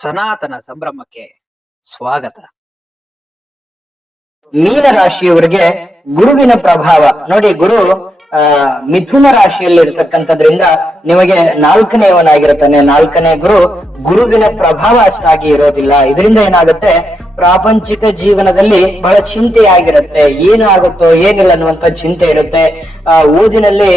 ಸನಾತನ ಸಂಭ್ರಮಕ್ಕೆ ಸ್ವಾಗತ. ಮೀನ ರಾಶಿಯವರಿಗೆ ಗುರುವಿನ ಪ್ರಭಾವ ನೋಡಿ. ಗುರು ಮಿಥುನ ರಾಶಿಯಲ್ಲಿ ಇರ್ತಕ್ಕಂಥದ್ರಿಂದ ನಿಮಗೆ ನಾಲ್ಕನೆಯವನಾಗಿರ್ತಾನೆ. ನಾಲ್ಕನೇ ಗುರುವಿನ ಪ್ರಭಾವ ಅಷ್ಟಾಗಿ ಇರೋದಿಲ್ಲ. ಇದರಿಂದ ಏನಾಗುತ್ತೆ, ಪ್ರಾಪಂಚಿಕ ಜೀವನದಲ್ಲಿ ಬಹಳ ಚಿಂತೆಯಾಗಿರುತ್ತೆ. ಏನು ಆಗುತ್ತೋ ಏನಿಲ್ಲ ಅನ್ನುವಂತ ಚಿಂತೆ ಇರುತ್ತೆ. ಓದಿನಲ್ಲಿ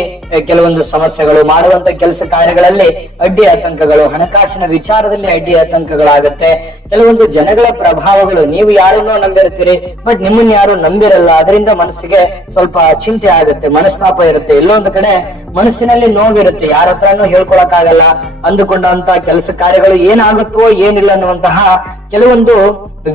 ಕೆಲವೊಂದು ಸಮಸ್ಯೆಗಳು, ಮಾಡುವಂತ ಕೆಲಸ ಕಾರ್ಯಗಳಲ್ಲಿ ಅಡ್ಡಿ ಆತಂಕಗಳು, ಹಣಕಾಸಿನ ವಿಚಾರದಲ್ಲಿ ಅಡ್ಡಿ ಆತಂಕಗಳಾಗುತ್ತೆ. ಕೆಲವೊಂದು ಜನಗಳ ಪ್ರಭಾವಗಳು, ನೀವು ಯಾರನ್ನೋ ನಂಬಿರ್ತೀರಿ ಬಟ್ ನಿಮ್ಮನ್ನ ಯಾರು ನಂಬಿರಲ್ಲ. ಅದರಿಂದ ಮನಸ್ಸಿಗೆ ಸ್ವಲ್ಪ ಚಿಂತೆ ಆಗುತ್ತೆ, ಮನಸ್ತಾಪ ಇರುತ್ತೆ. ಎಲ್ಲೊಂದು ಕಡೆ ಮನಸ್ಸಿನಲ್ಲಿ ನೋವಿರುತ್ತೆ, ಯಾರ ಹತ್ರನೂ ಹೇಳ್ಕೊಳಕ್ ಆಗಲ್ಲ. ಅಂದುಕೊಂಡಂತ ಕೆಲಸ ಕಾರ್ಯಗಳು ಏನಾಗುತ್ತೋ ಏನಿಲ್ಲ ಅನ್ನುವಂತಹ ಕೆಲವೊಂದು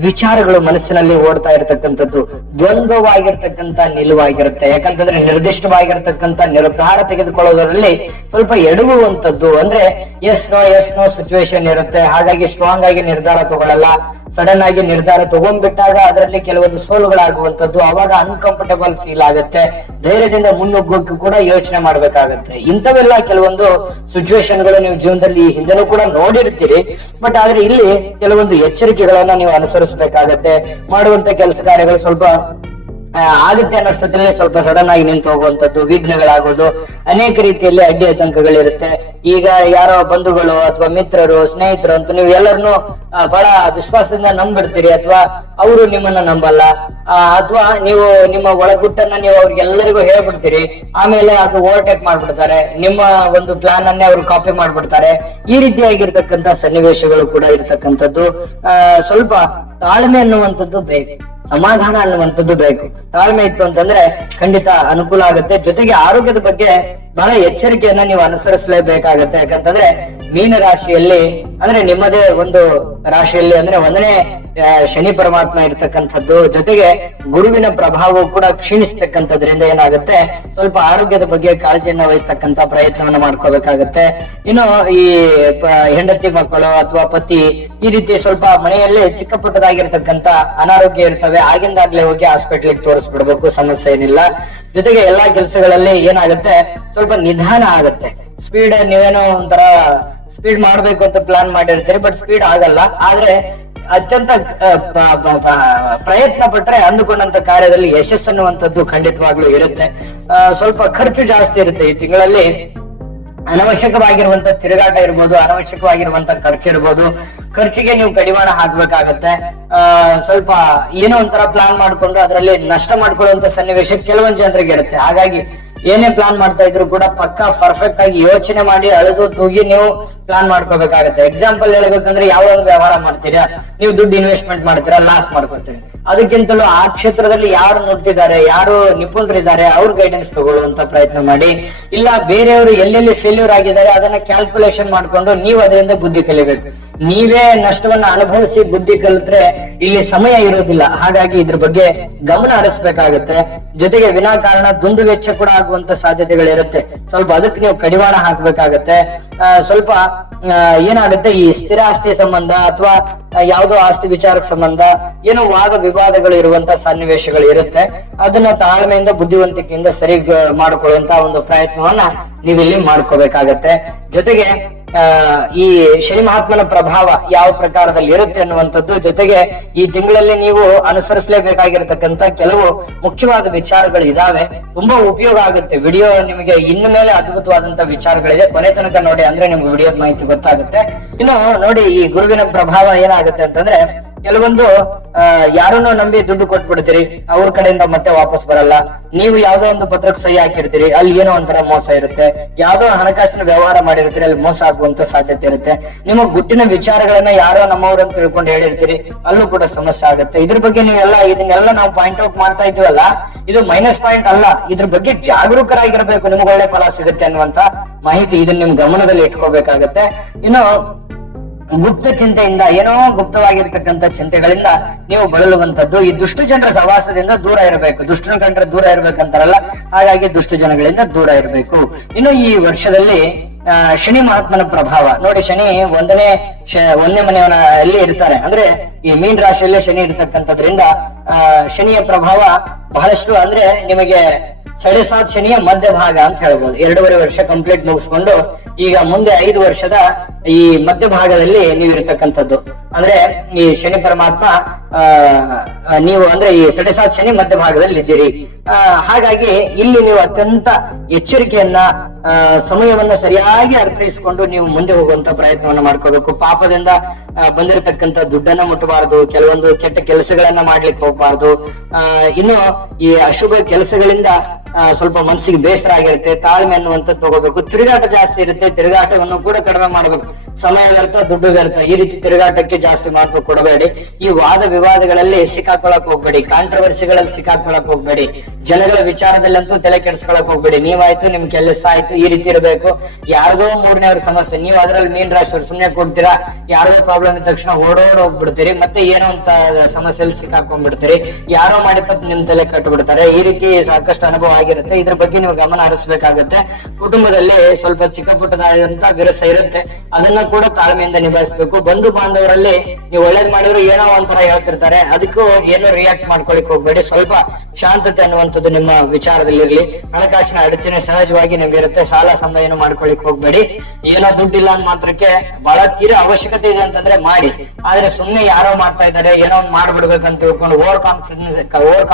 ವಿಚಾರಗಳು ಮನಸ್ಸಿನಲ್ಲಿ ಓಡ್ತಾ ಇರತಕ್ಕಂಥದ್ದು ದ್ವಂದ್ವವಾಗಿರ್ತಕ್ಕಂಥ ನಿಲುವಾಗಿರುತ್ತೆ. ಯಾಕಂತಂದ್ರೆ ನಿರ್ದಿಷ್ಟವಾಗಿರ್ತಕ್ಕಂಥ ನಿರ್ಧಾರ ತೆಗೆದುಕೊಳ್ಳೋದ್ರಲ್ಲಿ ಸ್ವಲ್ಪ ಎಡಗುವಂತದ್ದು, ಅಂದ್ರೆ ಎಸ್ ನೋ ಸಿಚುವೇಶನ್ ಇರುತ್ತೆ. ಹಾಗಾಗಿ ಸ್ಟ್ರಾಂಗ್ ಆಗಿ ನಿರ್ಧಾರ ತಗೊಳ್ಳಲ್ಲ. ಸಡನ್ ಆಗಿ ನಿರ್ಧಾರ ತಗೊಂಡ್ಬಿಟ್ಟಾಗ ಅದರಲ್ಲಿ ಕೆಲವೊಂದು ಸೋಲುಗಳಾಗುವಂತದ್ದು, ಅವಾಗ ಅನ್ಕಂಫರ್ಟಬಲ್ ಫೀಲ್ ಆಗುತ್ತೆ. ಧೈರ್ಯದಿಂದ ಮುನ್ನುಗ್ಗೋಕೆ ಕೂಡ ಯೋಚನೆ ಮಾಡ್ಬೇಕಾಗತ್ತೆ. ಇಂಥವೆಲ್ಲ ಕೆಲವೊಂದು ಸಿಚುವೇಶನ್ಗಳು ನೀವು ಜೀವನದಲ್ಲಿ ಹಿಂದೆನೂ ಕೂಡ ನೋಡಿರ್ತೀರಿ. ಬಟ್ ಆದ್ರೆ ಇಲ್ಲಿ ಕೆಲವೊಂದು ಎಚ್ಚರಿಕೆಗಳನ್ನ ನೀವು ಅನುಸರಿಸಬೇಕಾಗತ್ತೆ. ಮಾಡುವಂತ ಕೆಲಸ ಕಾರ್ಯಗಳು ಸ್ವಲ್ಪ ಆಗುತ್ತೆ ಅನ್ನೋಷ್ಟೊತ್ತಲ್ಲಿ ಸ್ವಲ್ಪ ಸಡನ್ ಆಗಿ ನಿಂತು ಹೋಗುವಂತದ್ದು, ವಿಘ್ನಗಳಾಗೋದು, ಅನೇಕ ರೀತಿಯಲ್ಲಿ ಅಡ್ಡಿ ಆತಂಕಗಳಿರುತ್ತೆ. ಈಗ ಯಾರೋ ಬಂಧುಗಳು ಅಥವಾ ಮಿತ್ರರು, ಸ್ನೇಹಿತರು ಅಂತ ನೀವು ಎಲ್ಲರನ್ನು ಬಹಳ ವಿಶ್ವಾಸದಿಂದ ನಂಬಿಡ್ತೀರಿ, ಅಥವಾ ಅವರು ನಿಮ್ಮನ್ನ ನಂಬಲ್ಲ, ಅಥವಾ ನೀವು ನಿಮ್ಮ ಒಳಗುಟ್ಟನ್ನ ನೀವು ಅವ್ರಿಗೆಲ್ಲರಿಗೂ ಹೇಳ್ಬಿಡ್ತೀರಿ. ಆಮೇಲೆ ಅದು ಓವರ್ಟೇಕ್ ಮಾಡ್ಬಿಡ್ತಾರೆ, ನಿಮ್ಮ ಒಂದು ಪ್ಲಾನ್ ಅನ್ನೇ ಅವ್ರು ಕಾಪಿ ಮಾಡ್ಬಿಡ್ತಾರೆ. ಈ ರೀತಿಯಾಗಿರ್ತಕ್ಕಂಥ ಸನ್ನಿವೇಶಗಳು ಕೂಡ ಇರ್ತಕ್ಕಂಥದ್ದು. ಸ್ವಲ್ಪ ತಾಳ್ಮೆ ಅನ್ನುವಂಥದ್ದು ಬೇಕು, ಸಮಾಧಾನ ಅನ್ನುವಂಥದ್ದು ಬೇಕು. ತಾಳ್ಮೆ ಇತ್ತು ಅಂತಂದ್ರೆ ಖಂಡಿತ ಅನುಕೂಲ ಆಗುತ್ತೆ. ಜೊತೆಗೆ ಆರೋಗ್ಯದ ಬಗ್ಗೆ ಬಹಳ ಎಚ್ಚರಿಕೆಯನ್ನ ನೀವು ಅನುಸರಿಸಲೇಬೇಕಾಗತ್ತೆ. ಯಾಕಂತಂದ್ರೆ ಮೀನ ರಾಶಿಯಲ್ಲಿ ಅಂದ್ರೆ ನಿಮ್ಮದೇ ಒಂದು ರಾಶಿಯಲ್ಲಿ ಅಂದ್ರೆ ಒಂದನೇ ಶನಿ ಪರಮಾತ್ಮ ಇರ್ತಕ್ಕಂಥದ್ದು, ಜೊತೆಗೆ ಗುರುವಿನ ಪ್ರಭಾವವು ಕೂಡ ಕ್ಷೀಣಿಸ್ತಕ್ಕಂಥದ್ರಿಂದ ಏನಾಗುತ್ತೆ, ಸ್ವಲ್ಪ ಆರೋಗ್ಯದ ಬಗ್ಗೆ ಕಾಳಜಿಯನ್ನ ವಹಿಸ್ತಕ್ಕಂಥ ಪ್ರಯತ್ನವನ್ನ ಮಾಡ್ಕೋಬೇಕಾಗತ್ತೆ. ಇನ್ನು ಈ ಹೆಂಡತಿ ಮಕ್ಕಳು ಅಥವಾ ಪತಿ ಈ ರೀತಿ ಸ್ವಲ್ಪ ಮನೆಯಲ್ಲಿ ಚಿಕ್ಕ ಪುಟ್ಟದಾಗಿರ್ತಕ್ಕಂಥ ಅನಾರೋಗ್ಯ ಇರ್ತವೆ, ಆಗಿಂದಾಗ್ಲೇ ಹೋಗಿ ಹಾಸ್ಪಿಟ್ಲಿಗೆ ತೋರಿಸ್ಬಿಡ್ಬೇಕು, ಸಮಸ್ಯೆ ಏನಿಲ್ಲ. ಜೊತೆಗೆ ಎಲ್ಲಾ ಕೆಲಸಗಳಲ್ಲಿ ಏನಾಗುತ್ತೆ, ಸ್ವಲ್ಪ ನಿಧಾನ ಆಗುತ್ತೆ. ಸ್ಪೀಡ್ ನೀವೇನೋ ಒಂಥರ ಸ್ಪೀಡ್ ಮಾಡ್ಬೇಕು ಅಂತ ಪ್ಲಾನ್ ಮಾಡಿರ್ತೀರಿ, ಬಟ್ ಸ್ಪೀಡ್ ಆಗಲ್ಲ. ಆದ್ರೆ ಅತ್ಯಂತ ಪ್ರಯತ್ನ ಪಟ್ರೆ ಅಂದುಕೊಂಡಂತ ಕಾರ್ಯದಲ್ಲಿ ಯಶಸ್ಸು ಅನ್ನುವಂಥದ್ದು ಖಂಡಿತವಾಗ್ಲೂ ಇರುತ್ತೆ. ಸ್ವಲ್ಪ ಖರ್ಚು ಜಾಸ್ತಿ ಇರುತ್ತೆ ಈ ತಿಂಗಳಲ್ಲಿ. ಅನವಶ್ಯಕವಾಗಿರುವಂತ ತಿರುಗಾಟ ಇರ್ಬೋದು, ಅನವಶ್ಯಕವಾಗಿರುವಂತ ಖರ್ಚು ಇರ್ಬೋದು. ಖರ್ಚಿಗೆ ನೀವು ಕಡಿವಾಣ ಹಾಕ್ಬೇಕಾಗತ್ತೆ. ಸ್ವಲ್ಪ ಏನೋ ಒಂಥರ ಪ್ಲಾನ್ ಮಾಡ್ಕೊಂಡು ಅದರಲ್ಲಿ ನಷ್ಟ ಮಾಡ್ಕೊಳ್ಳುವಂತ ಸನ್ನಿವೇಶ ಕೆಲವೊಂದು ಜನರಿಗೆ ಇರುತ್ತೆ. ಹಾಗಾಗಿ ಏನೇ ಪ್ಲಾನ್ ಮಾಡ್ತಾ ಇದ್ರು ಕೂಡ ಪಕ್ಕಾ ಪರ್ಫೆಕ್ಟ್ ಆಗಿ ಯೋಚನೆ ಮಾಡಿ ಅಳೆದು ತೂಗಿ ನೀವು ಪ್ಲಾನ್ ಮಾಡ್ಕೋಬೇಕಾಗತ್ತೆ. ಎಕ್ಸಾಂಪಲ್ ಹೇಳ್ಬೇಕಂದ್ರೆ ಯಾವ ಒಂದು ವ್ಯವಹಾರ ಮಾಡ್ತೀರಾ, ನೀವು ದುಡ್ಡು ಇನ್ವೆಸ್ಟ್ಮೆಂಟ್ ಮಾಡ್ತೀರಾ, ಲಾಸ್ ಮಾಡ್ಕೊತೀರಿ. ಅದಕ್ಕಿಂತಲೂ ಆ ಕ್ಷೇತ್ರದಲ್ಲಿ ಯಾರು ನುಗ್ತಿದ್ದಾರೆ, ಯಾರು ನಿಪುಣರಿದ್ದಾರೆ, ಅವ್ರ ಗೈಡೆನ್ಸ್ ತಗೊಳ್ಳುವಂತ ಪ್ರಯತ್ನ ಮಾಡಿ. ಇಲ್ಲ ಬೇರೆಯವರು ಎಲ್ಲೆಲ್ಲಿ ಫೇಲ್ಯೂರ್ ಆಗಿದ್ದಾರೆ ಅದನ್ನ ಕ್ಯಾಲ್ಕುಲೇಷನ್ ಮಾಡ್ಕೊಂಡು ನೀವು ಅದರಿಂದ ಬುದ್ಧಿ ಕಲಿಬೇಕು. ನೀವೇ ನಷ್ಟವನ್ನ ಅನುಭವಿಸಿ ಬುದ್ಧಿ ಕಲಿತ್ರೆ ಇಲ್ಲಿ ಸಮಯ ಇರೋದಿಲ್ಲ. ಹಾಗಾಗಿ ಇದ್ರ ಬಗ್ಗೆ ಗಮನ ಹರಿಸ್ಬೇಕಾಗತ್ತೆ. ಜೊತೆಗೆ ವಿನಾಕಾರಣ ದುಂದು ವೆಚ್ಚ ಕೂಡ ಆಗುವಂತ ಸಾಧ್ಯತೆಗಳಿರುತ್ತೆ. ಸ್ವಲ್ಪ ಅದಕ್ಕೆ ನೀವು ಕಡಿವಾಣ ಹಾಕ್ಬೇಕಾಗತ್ತೆ. ಸ್ವಲ್ಪ ಏನಾಗುತ್ತೆ, ಈ ಸ್ಥಿರ ಆಸ್ತಿ ಸಂಬಂಧ ಅಥವಾ ಯಾವುದೋ ಆಸ್ತಿ ವಿಚಾರಕ್ಕೆ ಸಂಬಂಧ ಏನೋ ವಾದ ವಿವಾದಗಳು ಇರುವಂತ ಸನ್ನಿವೇಶಗಳು ಇರುತ್ತೆ. ಅದನ್ನ ತಾಳ್ಮೆಯಿಂದ ಬುದ್ಧಿವಂತಿಕೆಯಿಂದ ಸರಿ ಮಾಡಿಕೊಳ್ಳುವಂತ ಒಂದು ಪ್ರಯತ್ನವನ್ನ ನೀವಿಲ್ಲಿ ಮಾಡ್ಕೋಬೇಕಾಗತ್ತೆ. ಜೊತೆಗೆ ಈ ಶನಿ ಮಹಾತ್ಮನ ಪ್ರಭಾವ ಯಾವ ಪ್ರಕಾರದಲ್ಲಿ ಇರುತ್ತೆ ಅನ್ನುವಂಥದ್ದು, ಜೊತೆಗೆ ಈ ತಿಂಗಳಲ್ಲಿ ನೀವು ಅನುಸರಿಸಲೇಬೇಕಾಗಿರತಕ್ಕಂತ ಕೆಲವು ಮುಖ್ಯವಾದ ವಿಚಾರಗಳು ಇದಾವೆ. ತುಂಬಾ ಉಪಯೋಗ ಆಗುತ್ತೆ. ವಿಡಿಯೋ ನಿಮಗೆ ಇನ್ನು ಮೇಲೆ ಅದ್ಭುತವಾದಂತ ವಿಚಾರಗಳಿದೆ, ಕೊನೆ ತನಕ ನೋಡಿ, ಅಂದ್ರೆ ನಿಮ್ಗೆ ವಿಡಿಯೋದ ಮಾಹಿತಿ ಗೊತ್ತಾಗುತ್ತೆ. ಇನ್ನು ನೋಡಿ, ಈ ಗುರುವಿನ ಪ್ರಭಾವ ಏನಾಗುತ್ತೆ ಅಂತಂದ್ರೆ, ಕೆಲವೊಂದು ಯಾರನ್ನೋ ನಂಬಿ ದುಡ್ಡು ಕೊಟ್ಬಿಡ್ತೀರಿ, ಅವ್ರ ಕಡೆಯಿಂದ ಮತ್ತೆ ವಾಪಸ್ ಬರಲ್ಲ. ನೀವು ಯಾವ್ದೋ ಒಂದು ಪತ್ರಕ್ಕೆ ಸಹಿ ಹಾಕಿರ್ತೀರಿ, ಅಲ್ಲಿ ಏನೋ ಒಂಥರ ಮೋಸ ಇರುತ್ತೆ. ಯಾವ್ದೋ ಹಣಕಾಸಿನ ವ್ಯವಹಾರ ಮಾಡಿರ್ತೀರಿ, ಅಲ್ಲಿ ಮೋಸ ಆಗುವಂತ ಸಾಧ್ಯತೆ ಇರುತ್ತೆ. ನಿಮ್ಮ ಗುಟ್ಟಿನ ವಿಚಾರಗಳನ್ನ ಯಾರೋ ನಮ್ಮವ್ರು ಅಂತ ತಿಳ್ಕೊಂಡು ಹೇಳಿರ್ತೀರಿ, ಅಲ್ಲೂ ಕೂಡ ಸಮಸ್ಯೆ ಆಗುತ್ತೆ. ಇದ್ರ ಬಗ್ಗೆ ನೀವೆಲ್ಲ ಇದನ್ನೆಲ್ಲ ನಾವು ಪಾಯಿಂಟ್ ಔಟ್ ಮಾಡ್ತಾ ಇದೀವಲ್ಲ, ಇದು ಮೈನಸ್ ಪಾಯಿಂಟ್ ಅಲ್ಲ. ಇದ್ರ ಬಗ್ಗೆ ಜಾಗರೂಕರಾಗಿರ್ಬೇಕು, ನಿಮ್ಗೆ ಒಳ್ಳೆ ಫಲ ಸಿಗುತ್ತೆ ಅನ್ನುವಂತ ಮಾಹಿತಿ ಇದನ್ನ ನಿಮ್ ಗಮನದಲ್ಲಿ ಇಟ್ಕೋಬೇಕಾಗತ್ತೆ. ಇನ್ನು ಗುಪ್ತ ಚಿಂತೆಯಿಂದ, ಏನೋ ಗುಪ್ತವಾಗಿರ್ತಕ್ಕಂಥ ಚಿಂತೆಗಳಿಂದ ನೀವು ಬಳಲುವಂತದ್ದು. ಈ ದುಷ್ಟ ಜನರ ಸಹವಾಸದಿಂದ ದೂರ ಇರಬೇಕು. ದುಷ್ಟನ ಕಂಡ್ರೆ ದೂರ ಇರ್ಬೇಕಂತಾರಲ್ಲ, ಹಾಗಾಗಿ ದುಷ್ಟ ಜನಗಳಿಂದ ದೂರ ಇರಬೇಕು. ಇನ್ನು ಈ ವರ್ಷದಲ್ಲಿ ಶನಿ ಮಹಾತ್ಮನ ಪ್ರಭಾವ ನೋಡಿ. ಶನಿ ಒಂದನೇ ಮನೆಯಲ್ಲಿ ಇರ್ತಾರೆ, ಅಂದ್ರೆ ಈ ಮೀನ್ ರಾಶಿಯಲ್ಲೇ ಶನಿ ಇರ್ತಕ್ಕಂಥದ್ರಿಂದ ಶನಿಯ ಪ್ರಭಾವ ಬಹಳಷ್ಟು, ಅಂದ್ರೆ ನಿಮಗೆ ಸಡೆಸಾತ್ ಶನಿಯ ಮಧ್ಯ ಭಾಗ ಅಂತ ಹೇಳ್ಬೋದು. 2.5 ವರ್ಷ ಕಂಪ್ಲೀಟ್ ಮುಗಿಸ್ಕೊಂಡು ಈಗ ಮುಂದೆ 5 ವರ್ಷದ ಈ ಮಧ್ಯಭಾಗದಲ್ಲಿ ನೀವಿರ್ತಕ್ಕಂಥದ್ದು. ಅಂದ್ರೆ ಈ ಶನಿ ಪರಮಾತ್ಮ ನೀವು ಅಂದ್ರೆ ಈ ಸಡೆಸಾತ್ ಶನಿ ಮಧ್ಯಭಾಗದಲ್ಲಿ ಇದ್ದೀರಿ. ಹಾಗಾಗಿ ಇಲ್ಲಿ ನೀವು ಅತ್ಯಂತ ಎಚ್ಚರಿಕೆಯನ್ನ ಸಮಯವನ್ನ ಸರಿಯಾಗಿ ಅರ್ಥೈಸಿಕೊಂಡು ನೀವು ಮುಂದೆ ಹೋಗುವಂತ ಪ್ರಯತ್ನವನ್ನ ಮಾಡ್ಕೋಬೇಕು. ಪಾಪದಿಂದ ಬಂದಿರತಕ್ಕಂತ ದುಡ್ಡನ್ನ ಮುಟ್ಟಬಾರದು, ಕೆಲವೊಂದು ಕೆಟ್ಟ ಕೆಲಸಗಳನ್ನ ಮಾಡ್ಲಿಕ್ಕೆ ಹೋಗ್ಬಾರ್ದು. ಇನ್ನು ಈ ಅಶುಭ ಕೆಲಸಗಳಿಂದ ಸ್ವಲ್ಪ ಮನಸ್ಸಿಗೆ ಬೇಸರ ಆಗಿರುತ್ತೆ, ತಾಳ್ಮೆ ಅನ್ನುವಂಥದ್ದು ತಗೋಬೇಕು. ತಿರುಗಾಟ ಜಾಸ್ತಿ ಇರುತ್ತೆ, ತಿರುಗಾಟವನ್ನು ಕೂಡ ಕಡಿಮೆ ಮಾಡ್ಬೇಕು. ಸಮಯ ವ್ಯರ್ಥ, ದುಡ್ಡು ವ್ಯರ್ಥ, ಈ ರೀತಿ ತಿರುಗಾಟಕ್ಕೆ ಜಾಸ್ತಿ ಮಹತ್ವ ಕೊಡಬೇಡಿ. ಈ ವಾದ ವಿವಾದಗಳಲ್ಲಿ ಸಿಕ್ಕಾಕೊಳಕ್ ಹೋಗ್ಬೇಡಿ, ಕಾಂಟ್ರವರ್ಸಿಗಳಲ್ಲಿ ಸಿಕ್ಕಾಕೊಳಕ್ ಹೋಗ್ಬೇಡಿ. ಜನಗಳ ವಿಚಾರದಲ್ಲಂತೂ ತಲೆ ಕೆಡಿಸ್ಕೊಳಕ್ ಹೋಗ್ಬೇಡಿ. ನೀವಾಯ್ತು, ನಿಮ್ ಕೆಲಸ ಆಯ್ತು, ಈ ರೀತಿ ಇರಬೇಕು. ಯಾರ್ದೋ ಮೂರನೇವ್ರ ಸಮಸ್ಯೆ, ನೀವು ಅದ್ರಲ್ಲಿ ಮೀನ್ ರಾಶಿಯವ್ರು ಸುಮ್ನೆ ಕೊಡ್ತೀರಾ, ಯಾರ್ದೋ ಪ್ರಾಬ್ಲಮ್ ಇದ್ದ ತಕ್ಷಣ ಓಡೋಡ್ ಹೋಗ್ಬಿಡ್ತೀರಿ, ಮತ್ತೆ ಏನೋ ಅಂತ ಸಮಸ್ಯೆಯಲ್ಲಿ ಸಿಕ್ಕಾಕೊಂಡ್ಬಿಡ್ತೀರಿ. ಯಾರೋ ಮಾಡಿ ತಪ್ಪು ನಿಮ್ ತಲೆ ಕಟ್ಬಿಡ್ತಾರೆ. ಈ ರೀತಿ ಸಾಕಷ್ಟು ಅನುಭವ ಆಗಿರುತ್ತೆ. ಇದ್ರ ಬಗ್ಗೆ ನೀವು ಗಮನ ಹರಿಸಬೇಕಾಗುತ್ತೆ. ಕುಟುಂಬದಲ್ಲಿ ಸ್ವಲ್ಪ ಚಿಕ್ಕ ಪುಟ್ಟದಾದಂತ ವಿರಸ ಇರುತ್ತೆ, ಅದನ್ನ ಕೂಡ ತಾಳ್ಮೆಯಿಂದ ನಿಭಾಯಿಸಬೇಕು. ಬಂಧು ಬಾಂಧವರಲ್ಲಿ ನೀವು ಒಳ್ಳೇದ್ ಮಾಡಿದ್ರು ಏನೋ ಒಂಥರ ಹೇಳ್ತಿರ್ತಾರೆ, ಅದಕ್ಕೂ ಏನೋ ರಿಯಾಕ್ಟ್ ಮಾಡ್ಕೊಳಿಕ್ ಹೋಗ್ಬೇಡಿ. ಸ್ವಲ್ಪ ಶಾಂತತೆ ಅನ್ನುವಂಥದ್ದು ನಿಮ್ಮ ವಿಚಾರದಲ್ಲಿರ್ಲಿ. ಹಣಕಾಸಿನ ಅಡಚಣೆ ಸಹಜವಾಗಿ ನಿಮ್ಗಿರುತ್ತೆ, ಸಾಲ ಸಂಬಂಧ ಮಾಡ್ಕೊಳಿಕ್ ಹೋಗ್ಬೇಡಿ. ಏನೋ ದುಡ್ಡಿಲ್ಲ ಅಂದ್ ಮಾತ್ರಕ್ಕೆ ಬಹಳ ತೀರಾ ಅವಶ್ಯಕತೆ ಇದೆ ಅಂತಂದ್ರೆ ಮಾಡಿ, ಆದ್ರೆ ಸುಮ್ನೆ ಯಾರೋ ಮಾಡ್ತಾ ಇದ್ದಾರೆ ಏನೋ ಒಂದ್ ಮಾಡ್ಬಿಡ್ಬೇಕಂತ ತಿಳ್ಕೊಂಡು ಓವರ್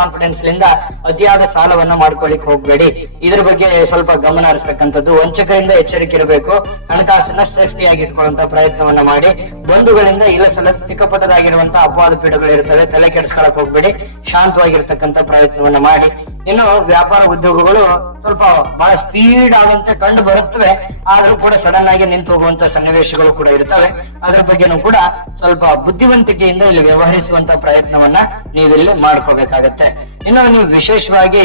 ಕಾನ್ಫಿಡೆನ್ಸ್ ಲಿಂದ ಅತಿಯಾದ ಸಾಲವನ್ನ ಮಾಡ್ಕೊಳಿಕ್ ಹೋಗ್ಬೇಡಿ. ಇದ್ರ ಬಗ್ಗೆ ಸ್ವಲ್ಪ ಗಮನ ಹರಿಸ್ತಕ್ಕಂಥದ್ದು. ವಂಚಕರಿಂದ ಎಚ್ಚರಿಕೆ ಇರಬೇಕು. ಹಣಕಾಸನ್ನ ಸೇಫ್ಟಿಯಾಗಿ ಇಟ್ಕೊಳ್ಳುವಂತ ಪ್ರಯತ್ನವನ್ನ ಮಾಡಿ. ಬಂಧುಗಳಿಂದ ಇಲ್ಲ ಸಲ ಚಿಕ್ಕಪಟ್ಟದಾಗಿರುವಂತಹ ಅಪವಾದ ಪೀಠಗಳು ಇರ್ತವೆ, ತಲೆ ಕೆಡಿಸ್ಕೊಳಕ್ ಹೋಗ್ಬೇಡಿ. ಶಾಂತವಾಗಿರ್ತಕ್ಕಂಥ ಪ್ರಯತ್ನವನ್ನ ಮಾಡಿ. ಇನ್ನು ವ್ಯಾಪಾರ ಉದ್ಯೋಗಗಳು ಸ್ವಲ್ಪ ಬಹಳ ಸ್ಪೀಡ್ ಆದಂತೆ ಕಂಡು ಬರುತ್ತವೆ, ಆದ್ರೂ ಕೂಡ ಸಡನ್ ಆಗಿ ನಿಂತು ಹೋಗುವಂತ ಸನ್ನಿವೇಶಗಳು ಕೂಡ ಇರ್ತವೆ. ಅದ್ರ ಬಗ್ಗೆನೂ ಕೂಡ ಸ್ವಲ್ಪ ಬುದ್ಧಿವಂತಿಕೆಯಿಂದ ಇಲ್ಲಿ ವ್ಯವಹರಿಸುವಂತ ಪ್ರಯತ್ನವನ್ನ ನೀವಿಲ್ಲಿ ಮಾಡ್ಕೋಬೇಕಾಗತ್ತೆ. ಇನ್ನು ನೀವು ವಿಶೇಷವಾಗಿ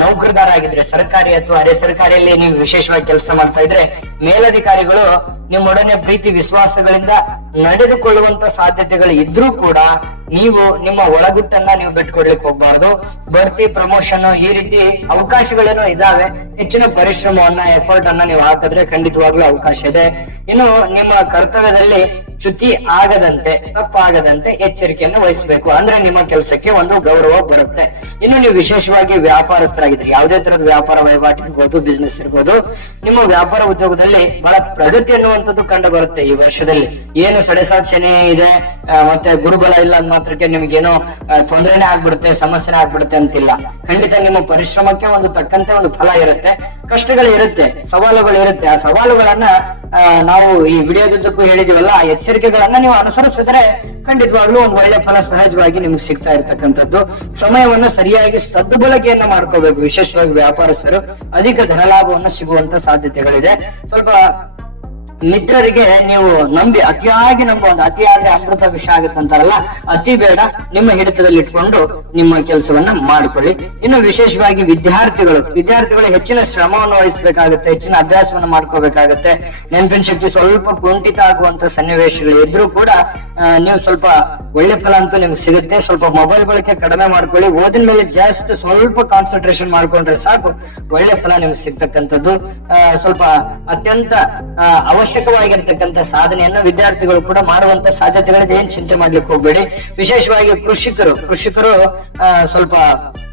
ನೌಕರದಾರ ಆಗಿದ್ರೆ, ಸರ್ಕಾರಿ ಅಥವಾ ಅರೆ ಸರ್ಕಾರಿಯಲ್ಲಿ ನೀವು ವಿಶೇಷವಾಗಿ ಕೆಲಸ ಮಾಡ್ತಾ ಇದ್ರೆ, ಮೇಲಧಿಕಾರಿಗಳು ನಿಮ್ಮೊಡನೆ ಪ್ರೀತಿ ವಿಶ್ವಾಸಗಳಿಂದ ನಡೆದುಕೊಳ್ಳುವಂತ ಸಾಧ್ಯತೆಗಳು ಇದ್ರೂ ಕೂಡ ನೀವು ನಿಮ್ಮ ಒಳಗುಟ್ಟನ್ನ ನೀವು ಬಿಟ್ಕೊಡ್ಲಿಕ್ಕೆ ಹೋಗ್ಬಾರ್ದು. ಬಡ್ತಿ, ಪ್ರಮೋಷನ್ ಈ ರೀತಿ ಅವಕಾಶಗಳೇನೋ ಇದಾವೆ. ಹೆಚ್ಚಿನ ಪರಿಶ್ರಮವನ್ನ, ಎಫರ್ಟ್ ಅನ್ನ ನೀವು ಹಾಕಿದ್ರೆ ಖಂಡಿತವಾಗ್ಲೂ ಅವಕಾಶ ಇದೆ. ಇನ್ನು ನಿಮ್ಮ ಕರ್ತವ್ಯದಲ್ಲಿ ಚ್ಯುತಿ ಆಗದಂತೆ, ತಪ್ಪಾಗದಂತೆ ಎಚ್ಚರಿಕೆಯನ್ನು ವಹಿಸಬೇಕು. ಅಂದ್ರೆ ನಿಮ್ಮ ಕೆಲಸಕ್ಕೆ ಒಂದು ಗೌರವ ಬರುತ್ತೆ. ಇನ್ನು ನೀವು ವಿಶೇಷವಾಗಿ ವ್ಯಾಪಾರಸ್ಥರಾಗಿದ್ರೆ, ಯಾವುದೇ ತರದ ವ್ಯಾಪಾರ ವಹಿವಾಟು ಇರ್ಬೋದು, ಬಿಸ್ನೆಸ್ ಇರ್ಬೋದು, ನಿಮ್ಮ ವ್ಯಾಪಾರ ಉದ್ಯೋಗದಲ್ಲಿ ಬಹಳ ಪ್ರಗತಿ ಅನ್ನುವಂಥದ್ದು ಕಂಡು ಬರುತ್ತೆ. ಈ ವರ್ಷದಲ್ಲಿ ಏನು ಸಡೆಸಾತ್ ಶನಿ ಇದೆ, ಮತ್ತೆ ಗುರುಬಲ ಇಲ್ಲ ಅಂದ್ ಮಾತ್ರಕ್ಕೆ ನಿಮ್ಗೇನೋ ತೊಂದರೆನೇ ಆಗ್ಬಿಡುತ್ತೆ, ಸಮಸ್ಯೆನೇ ಆಗ್ಬಿಡುತ್ತೆ ಅಂತಿಲ್ಲ. ಖಂಡಿತ ನಿಮ್ಮ ಪರಿಶ್ರಮಕ್ಕೆ ಒಂದು ತಕ್ಕಂತೆ ಒಂದು ಫಲ ಇರುತ್ತೆ. ಕಷ್ಟಗಳು ಇರುತ್ತೆ, ಸವಾಲುಗಳು ಇರುತ್ತೆ. ಆ ಸವಾಲುಗಳನ್ನ ನಾವು ಈ ವಿಡಿಯೋದುದ್ದಕ್ಕೂ ಹೇಳಿದೀವಲ್ಲ, ಆ ಎಚ್ಚರಿಕೆಗಳನ್ನ ನೀವು ಅನುಸರಿಸಿದ್ರೆ ಖಂಡಿತವಾಗ್ಲೂ ಒಂದು ಒಳ್ಳೆ ಫಲ ಸಹಜವಾಗಿ ನಿಮ್ಗೆ ಸಿಗ್ತಾ ಇರ್ತಕ್ಕಂಥದ್ದು. ಸಮಯವನ್ನ ಸರಿಯಾಗಿ ಸದ್ಬಳಕೆಯನ್ನ ಮಾಡ್ಕೋಬೇಕು. ವಿಶೇಷವಾಗಿ ವ್ಯಾಪಾರಸ್ಥರು ಅಧಿಕ ಧನಲಾಭವನ್ನು ಸಿಗುವಂತ ಸಾಧ್ಯತೆಗಳಿದೆ. ಸ್ವಲ್ಪ ಮಿತ್ರರಿಗೆ ನೀವು ಅತಿಯಾಗಿ ನಂಬುವಂತ, ಅತಿ ಆದ್ರೆ ಅಮೃತ ವಿಷ ಆಗುತ್ತಂತಾರಲ್ಲ, ಅತಿ ಬೇಡ. ನಿಮ್ಮ ಹಿಡಿತದಲ್ಲಿ ಇಟ್ಕೊಂಡು ನಿಮ್ಮ ಕೆಲಸವನ್ನ ಮಾಡ್ಕೊಳ್ಳಿ. ಇನ್ನು ವಿಶೇಷವಾಗಿ ವಿದ್ಯಾರ್ಥಿಗಳು ಹೆಚ್ಚಿನ ಶ್ರಮವನ್ನು ವಹಿಸಬೇಕಾಗುತ್ತೆ, ಹೆಚ್ಚಿನ ಅಭ್ಯಾಸವನ್ನ ಮಾಡ್ಕೋಬೇಕಾಗುತ್ತೆ. ನೆನಪಿನ ಶಕ್ತಿ ಸ್ವಲ್ಪ ಕುಂಠಿತ ಆಗುವಂತ ಸನ್ನಿವೇಶಗಳು ಇದ್ರೂ ಕೂಡ ನೀವು ಸ್ವಲ್ಪ ಒಳ್ಳೆ ಫಲ ಅಂತೂ ನಿಮ್ಗೆ ಸಿಗುತ್ತೆ. ಸ್ವಲ್ಪ ಮೊಬೈಲ್ ಬಳಕೆ ಕಡಿಮೆ ಮಾಡ್ಕೊಳ್ಳಿ. ಓದಿನ ಮೇಲೆ ಜಾಸ್ತಿ ಸ್ವಲ್ಪ ಕಾನ್ಸಂಟ್ರೇಷನ್ ಮಾಡ್ಕೊಂಡ್ರೆ ಸಾಕು, ಒಳ್ಳೆ ಫಲ ನಿಮ್ಗೆ ಸಿಗ್ತಕ್ಕಂಥದ್ದು. ಸ್ವಲ್ಪ ಅತ್ಯಂತ ಅವಶ್ಯಕವಾಗಿರ್ತಕ್ಕಂಥ ಸಾಧನೆಯನ್ನ ವಿದ್ಯಾರ್ಥಿಗಳು ಕೂಡ ಮಾಡುವಂತ ಸಾಧ್ಯತೆಗಳಿದೆ. ಏನ್ ಚಿಂತೆ ಮಾಡ್ಲಿಕ್ಕೆ ಹೋಗ್ಬೇಡಿ. ವಿಶೇಷವಾಗಿ ಕೃಷಿಕರು ಸ್ವಲ್ಪ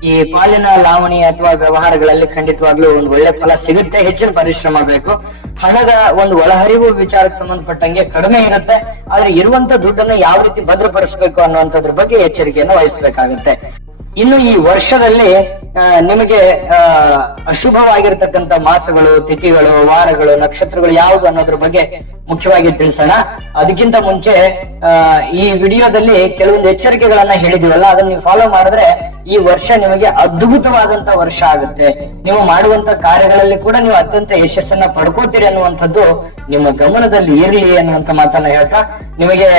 ಈ ಪಾಲಿನ ಲಾವಣಿ ಅಥವಾ ವ್ಯವಹಾರಗಳಲ್ಲಿ ಖಂಡಿತವಾಗ್ಲೂ ಒಂದು ಒಳ್ಳೆ ಫಲ ಸಿಗುತ್ತೆ. ಹೆಚ್ಚಿನ ಪರಿಶ್ರಮ ಬೇಕು. ಹಣದ ಒಂದು ಒಳಹರಿವು ವಿಚಾರಕ್ಕೆ ಸಂಬಂಧಪಟ್ಟಂಗೆ ಕಡಿಮೆ ಇರುತ್ತೆ, ಆದ್ರೆ ಇರುವಂತ ದುಡ್ಡನ್ನು ಯಾವ ರೀತಿ ಭದ್ರಪಡಿಸಬೇಕು ಅನ್ನುವಂಥದ್ರ ಬಗ್ಗೆ ಎಚ್ಚರಿಕೆಯನ್ನು ವಹಿಸಬೇಕಾಗುತ್ತೆ. ಇನ್ನು ಈ ವರ್ಷದಲ್ಲಿ ನಿಮಗೆ ಅಶುಭವಾಗಿರ್ತಕ್ಕಂಥ ಮಾಸಗಳು, ತಿಥಿಗಳು, ವಾರಗಳು, ನಕ್ಷತ್ರಗಳು ಯಾವುದು ಅನ್ನೋದ್ರ ಬಗ್ಗೆ ಮುಖ್ಯವಾಗಿ ತಿಳಿಸೋಣ. ಅದಕ್ಕಿಂತ ಮುಂಚೆ ಈ ವಿಡಿಯೋದಲ್ಲಿ ಕೆಲವೊಂದು ಎಚ್ಚರಿಕೆಗಳನ್ನ ಹೇಳಿದೀವಲ್ಲ, ಅದನ್ನ ನೀವು ಫಾಲೋ ಮಾಡಿದ್ರೆ ಈ ವರ್ಷ ನಿಮಗೆ ಅದ್ಭುತವಾದಂತ ವರ್ಷ ಆಗುತ್ತೆ. ನೀವು ಮಾಡುವಂತ ಕಾರ್ಯಗಳಲ್ಲಿ ಕೂಡ ನೀವು ಅತ್ಯಂತ ಯಶಸ್ಸನ್ನ ಪಡ್ಕೋತೀರಿ ಅನ್ನುವಂಥದ್ದು ನಿಮ್ಮ ಗಮನದಲ್ಲಿ ಇರಲಿ ಅನ್ನುವಂತ ಮಾತನ್ನ ಹೇಳ್ತಾ ನಿಮಗೆ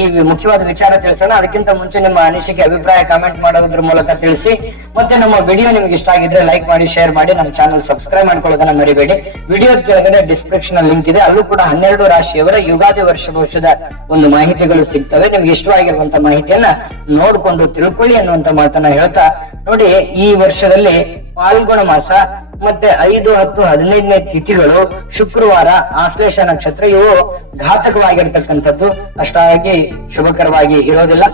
ಈ ಮುಖ್ಯವಾದ ವಿಚಾರ ತಿಳಿಸೋಣ. ಅದಕ್ಕಿಂತ ಮುಂಚೆ ನಿಮ್ಮ ಅನಿಸಿಕೆ, ಅಭಿಪ್ರಾಯ ಕಾಮೆಂಟ್ ಮಾಡೋದ್ರ ಮೂಲಕ ತಿಳಿಸಿ. ಮತ್ತೆ ನಮ್ಮ ವಿಡಿಯೋ ನಿಮ್ಗೆ ಇಷ್ಟ ಆಗಿದ್ರೆ ಲೈಕ್ ಮಾಡಿ, ಶೇರ್ ಮಾಡಿ, ನಮ್ಮ ಚಾನಲ್ ಸಬ್ಸ್ಕ್ರೈಬ್ ಮಾಡ್ಕೊಳ್ಳೋದನ್ನ ಮರಿಬೇಡಿ. ವಿಡಿಯೋ ಕೆಳಗಡೆ ಡಿಸ್ಕ್ರಿಪ್ಷನ್ ಲಿಂಕ್ ಇದೆ, ಅಲ್ಲೂ ಕೂಡ 12 ರಾಶಿಯವರ ಯುಗಾದಿ ವರ್ಷ ಭವಿಷ್ಯದ ಒಂದು ಮಾಹಿತಿಗಳು ಸಿಗ್ತವೆ. ನಿಮ್ಗೆ ಇಷ್ಟವಾಗಿರುವಂತ ಮಾಹಿತಿಯನ್ನ ನೋಡ್ಕೊಂಡು ತಿಳ್ಕೊಳ್ಳಿ ಅನ್ನುವಂತ ಮಾತನ್ನ ಹೇಳ್ತಾ, ನೋಡಿ ಈ ವರ್ಷದಲ್ಲಿ ಫಾಲ್ಗುಣ ಮಾಸ ಮತ್ತೆ 5, 10, 15ನೇ ತಿಥಿಗಳು ಶುಕ್ರವಾರ, ಆಶ್ಲೇಷ ನಕ್ಷತ್ರ ಇವು ಘಾತಕವಾಗಿರ್ತಕ್ಕಂಥದ್ದು, ಅಷ್ಟಾಗಿ ಶುಭಕರವಾಗಿ ಇರೋದಿಲ್ಲ.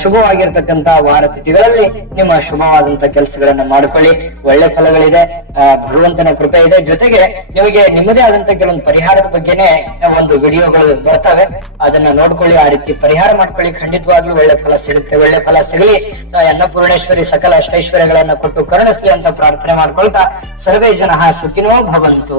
ಶುಭವಾಗಿರ್ತಕ್ಕಂತ ವಾರ ತಿಥಿಗಳಲ್ಲಿ ನಿಮ್ಮ ಶುಭವಾದಂತ ಕೆಲಸಗಳನ್ನ ಮಾಡ್ಕೊಳ್ಳಿ, ಒಳ್ಳೆ ಫಲಗಳಿದೆ, ಭಗವಂತನ ಕೃಪೆ ಇದೆ. ಜೊತೆಗೆ ನಿಮಗೆ ನಿಮ್ಮದೇ ಆದಂತ ಕೆಲವೊಂದು ಪರಿಹಾರದ ಬಗ್ಗೆನೆ ಒಂದು ವಿಡಿಯೋಗಳು ಬರ್ತವೆ, ಅದನ್ನ ನೋಡ್ಕೊಳ್ಳಿ, ಆ ರೀತಿ ಪರಿಹಾರ ಮಾಡ್ಕೊಳ್ಳಿ. ಖಂಡಿತವಾಗ್ಲೂ ಒಳ್ಳೆ ಫಲ ಸಿಗುತ್ತೆ. ಒಳ್ಳೆ ಫಲ ಸಿಗಲಿ, ಅನ್ನಪೂರ್ಣೇಶ್ವರಿ ಸಕಲ ಅಷ್ಟೈಶ್ವರ್ಯಗಳನ್ನ ಕೊಟ್ಟು ಕರುಣಿಸ್ಲಿ ಅಂತ ಪ್ರಾರ್ಥನೆ ಮಾಡ್ಕೊಳ್ತಾ ಸರ್ವೇ ಜನಃ ಸುಖಿನೋ ಭವಂತು.